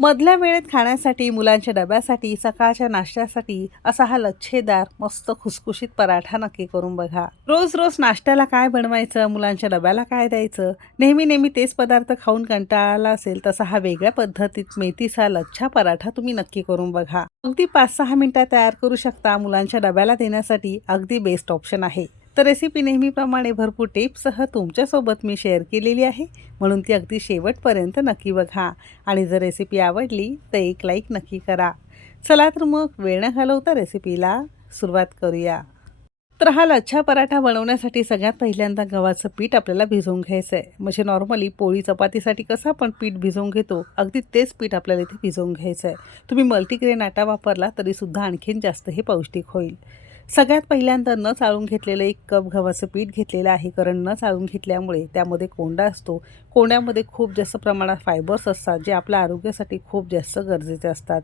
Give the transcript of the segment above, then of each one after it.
मधल्या वेळेत खाण्यासाठी मुलांच्या डब्यासाठी सकाळच्या नाश्त्यासाठी असा हा लच्छेदार मस्त खुसखुशीत पराठा नक्की करून बघा. रोज रोज नाश्त्याला काय बनवायचं मुलांच्या डब्याला काय द्यायचं? नेहमी नेहमी तेच पदार्थ खाऊन कंटाळाला असेल तसा हा वेगळ्या पद्धतीत मेथीचा लच्छा पराठा तुम्ही नक्की करून बघा. अगदी पाच सहा मिनिटात तयार करू शकता मुलांच्या डब्याला देण्यासाठी. अगदी बेस्ट ऑप्शन आहे. तर रेसिपी नेहमीप्रमाणे भरपूर टिप्ससह तुमच्यासोबत मी शेअर केलेली आहे. म्हणून ती अगदी शेवटपर्यंत नक्की बघा. आणि जर रेसिपी आवडली तर एक लाईक नक्की करा. चला तर मग वेळ न घालवता रेसिपीला सुरुवात करूया. तर हा लच्छा पराठा बनवण्यासाठी सगळ्यात पहिल्यांदा गव्हाचं पीठ आपल्याला भिजवून घ्यायचं आहे म्हणजे नॉर्मली पोळी चपातीसाठी कसं आपण पीठ भिजवून घेतो अगदी तेच पीठ आपल्याला इथे भिजवून घ्यायचं आहे तुम्ही मल्टीग्रेन आटा वापरला तरीसुद्धा आणखीन जास्त हे पौष्टिक होईल. सगळ्यात पहिल्यांदा न चाळून घेतलेलं एक कप गव्हाचं पीठ घेतलेलं आहे. कारण न चाळून घेतल्यामुळे त्यामध्ये कोंडा असतो. कोंड्यामध्ये खूप जास्त प्रमाणात फायबर्स असतात जे आपल्या आरोग्यासाठी खूप जास्त गरजेचे असतात.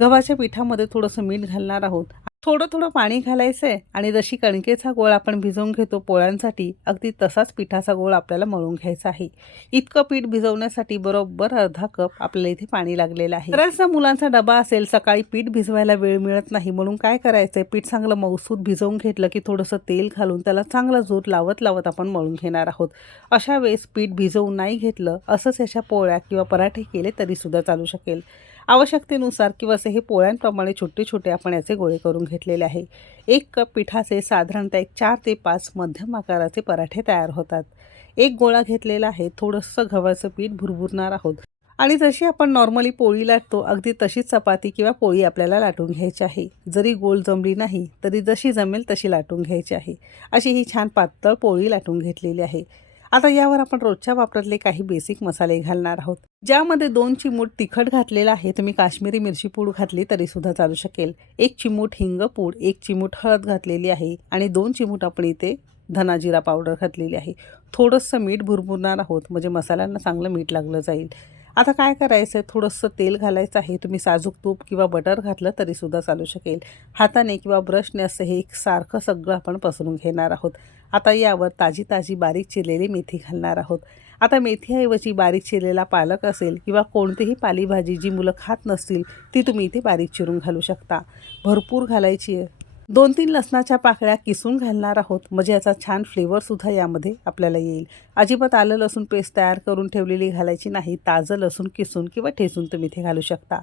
गव्हाच्या पिठामध्ये थोडंसं मीठ घालणार आहोत. थोडं थोडं पाणी घालायचं आहे आणि जशी कणकेचा गोळ आपण भिजवून घेतो पोळ्यांसाठी अगदी तसाच पिठाचा गोळ आपल्याला मळून घ्यायचा आहे. इतकं पीठ भिजवण्यासाठी बरोबर अर्धा कप आपल्याला इथे पाणी लागलेलं आहे. बऱ्याचदा मुलांचा डबा असेल सकाळी पीठ भिजवायला वेळ मिळत नाही म्हणून काय करायचं आहे पीठ चांगलं मौसूद भिजवून घेतलं की थोडंसं तेल घालून त्याला चांगला जोर लावत लावत आपण मळून घेणार आहोत. अशा वेळेस पीठ भिजवून नाही घेतलं असंच याच्या पोळ्या किंवा पराठे केले तरीसुद्धा चालू शकेल. आवश्यकतेनुसार किंवा असे हे पोळ्यांप्रमाणे छोटे छोटे आपण याचे गोळे करून घेतलेले आहे. एक कप पिठाचे साधारणतः एक चार ते पाच मध्यम आकाराचे पराठे तयार होतात. एक गोळा घेतलेला आहे थोडंसं गव्हाचं पीठ भुरभुरणार आहोत. आणि जशी आपण नॉर्मली पोळी लाटतो अगदी तशीच चपाती किंवा पोळी आपल्याला लाटून घ्यायची आहे. जरी गोल जमली नाही तरी जशी जमेल तशी लाटून घ्यायची आहे. अशी ही छान पातळ पोळी लाटून घेतलेली आहे. आता यावर आपण रोजच्या वापरातले काही बेसिक मसाले घालणार आहोत. ज्यामध्ये दोन चिमूट तिखट घातलेलं आहे. तुम्ही काश्मीरी मिरची पूड घातली तरी सुद्धा चालू शकेल. एक चिमूट हिंग पूड एक चिमूट हळद घातलेली आहे आणि दोन चिमूट आपण इथे धनाजिरा पावडर घातलेली आहे. थोडंसं मीठ भुरभुरणार आहोत. म्हणजे मसाल्यांना चांगलं मीठ लागलं जाईल. आता काय करायचं? आहे थोडंसं तेल घालायचं आहे. तुम्ही साजूक तूप किंवा बटर घातलं तरीसुद्धा चालू शकेल. हाताने किंवा ब्रशने असं हे एक सारखं सगळं आपण पसरून घेणार आहोत. आता यावर ताजी ताजी बारीक चिरलेली मेथी घालणार आहोत. आता मेथीऐवजी बारीक चिरलेला पालक असेल किंवा कोणतीही पालेभाजी जी मुलं खात नसतील ती तुम्ही इथे बारीक चिरून घालू शकता. भरपूर घालायची आहे. दोन तीन लसणाच्या पाकळ्या किसून घालणार आहोत. म्हणजे याचा छान फ्लेवरसुद्धा यामध्ये आपल्याला येईल. अजिबात आलं लसूण पेस्ट तयार करून ठेवलेली घालायची नाही. ताजं लसूण किसून किंवा ठेचून तुम्ही इथे घालू शकता.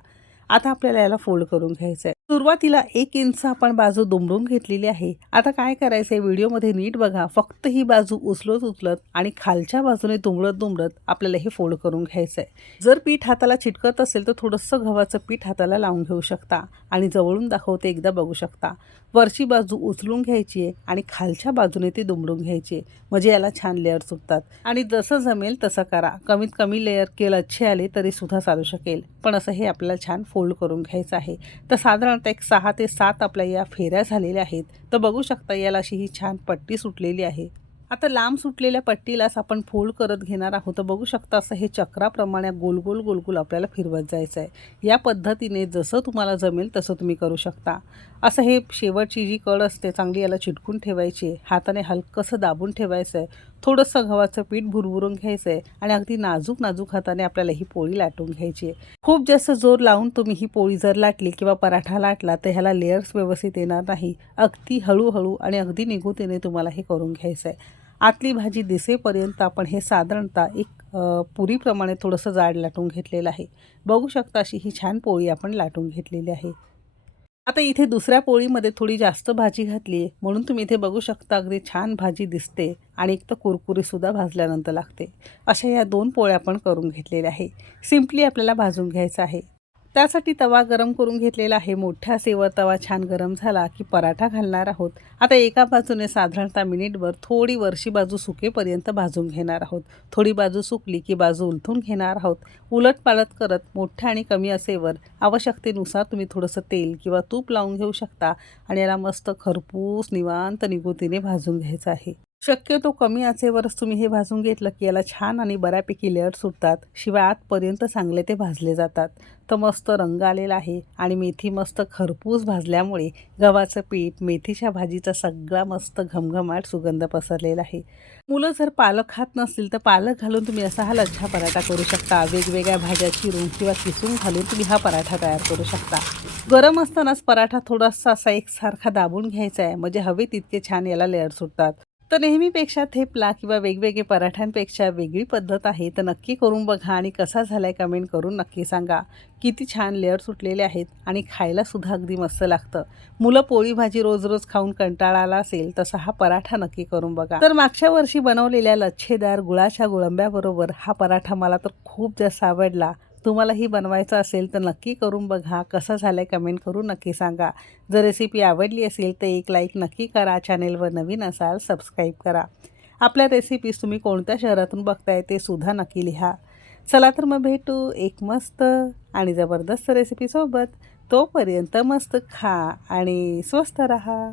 आता आपल्याला याला फोल्ड करून घ्यायचं आहे सुरुवातीला एक इंच आपण बाजू दुमडून घेतलेली आहे. आता काय करायचं आहे व्हिडिओमध्ये नीट बघा. फक्त ही बाजू उचलत उचलत आणि खालच्या बाजूने दुमडत दुमडत आपल्याला हे फोल्ड करून घ्यायचं आहे जर पीठ हाताला चिटकत असेल तर थोडंसं गव्हाचं पीठ हाताला लावून घेऊ शकता आणि जवळून दाखवते एकदा बघू शकता. वरची बाजू उचलून घ्यायची आहे आणि खालच्या बाजूने ती दुमडून घ्यायची आहे. म्हणजे याला छान लेअर सुटतात. आणि जसं जमेल तसं करा. कमीत कमी लेअर केलं अच्छे आले तरी सुद्धा चालू शकेल. पण असं हे आपल्याला छान फोल्ड करून घ्यायचं आहे. तर साधारण साधारणतः एक सहा ते सात आपल्या या फेऱ्या झालेल्या आहेत. तर बघू शकता याला अशी ही छान पट्टी सुटलेली आहे. आता लांब सुटलेल्या पट्टीलाच आपण फोल्ड करत घेणार आहोत. तर बघू शकता असं हे चक्राप्रमाणे गोल गोल आपल्याला फिरवत जायचं आहे या पद्धतीने जसं तुम्हाला जमेल तसं तुम्ही करू शकता. असं हे शेवटची जी कळ असते चांगली याला चिटकून ठेवायची आहे. हाताने हलकंसं दाबून ठेवायचं आहे थोडंसं गव्हाचं पीठ भुरभुरून घ्यायचं आहे आणि अगदी नाजूक नाजूक हाताने आपल्याला ही पोळी लाटून घ्यायची आहे. खूप जास्त जोर लावून तुम्ही ही पोळी जर लाटली किंवा पराठा लाटला तर ह्याला लेअर्स व्यवस्थित येणार नाही. अगदी हळूहळू आणि अगदी निगुतीने तुम्हाला हे करून घ्यायचं आहे आतली भाजी दिसेपर्यंत आपण हे साधारणतः एक पुरीप्रमाणे थोडंसं जाड लाटून घेतलेलं आहे. बघू शकता अशी ही छान पोळी आपण लाटून घेतलेली आहे. आता इथे दुसऱ्या पोळीमध्ये थोडी जास्त भाजी घातली आहे. म्हणून तुम्ही इथे बघू शकता अगदी छान भाजी दिसते आणि एक तर कुरकुरीसुद्धा भाजल्यानंतर लागते. अशा या दोन पोळ्या आपण करून घेतलेल्या आहे. सिम्पली आपल्याला भाजून घ्यायचं आहे. त्यासाठी तवा गरम करून घेतलेला आहे मोठ्या सेवर तवा. छान गरम झाला की पराठा घालणार आहोत. आता एका बाजूने साधारणतः मिनिटभर थोडी वरची बाजू सुकेपर्यंत भाजून घेणार आहोत. थोडी बाजू सुकली की बाजू उलथून घेणार आहोत. उलट पालट करत मोठ्या आणि कमी असेवर आवश्यकतेनुसार तुम्ही थोडंसं तेल किंवा तूप लावून घेऊ शकता. आणि याला मस्त खरपूस निवांत निगुतीने भाजून घ्यायचं आहे. शक्यतो कमी आचेवरच तुम्ही हे भाजून घेतलं की याला छान आणि बऱ्यापैकी लेअर सुटतात. शिवाय आतपर्यंत चांगले ते भाजले जातात. तर मस्त रंग आलेला आहे आणि मेथी मस्त खरपूस भाजल्यामुळे गव्हाचं पीठ मेथीच्या भाजीचा सगळा मस्त घमघमाट सुगंध पसरलेला आहे. मुलं जर पालक खात नसतील तर पालक घालून तुम्ही असा हा लच्छा पराठा करू शकता. वेगवेगळ्या भाज्या चिरून किंवा किसून घालून तुम्ही हा पराठा तयार करू शकता. गरम असतानाच पराठा थोडासा असा एकसारखा दाबून घ्यायचा आहे. म्हणजे हवे तितके छान याला लेअर सुटतात. तर नेहमीपेक्षा थेपला किंवा वेगवेगळे पराठ्यांपेक्षा वेगळी पद्धत आहे. तर नक्की करून बघा आणि कसा झालाय कमेंट करून नक्की सांगा. किती छान लेअर सुटलेले आहेत आणि खायला सुद्धा अगदी मस्त लागतं. मुलं पोळी भाजी रोज रोज खाऊन कंटाळा आला असेल तसा हा पराठा नक्की करून बघा. तर मागच्या वर्षी बनवलेल्या लच्छेदार गुळाच्या गुळंब्याबरोबर हा पराठा मला तर खूप जास्त आवडला. तुम्हालाही बनवायचं असेल तर नक्की करून बघा. कसं झालं आहे कमेंट करून नक्की सांगा. जर रेसिपी आवडली असेल तर एक लाईक नक्की करा. चॅनेलवर नवीन असाल सबस्क्राईब करा. आपल्या रेसिपीज तुम्ही कोणत्या शहरातून बघताय ते सुद्धा नक्की लिहा. चला तर मग भेटू एक मस्त आणि जबरदस्त रेसिपीसोबत तोपर्यंत मस्त खा आणि स्वस्त रहा.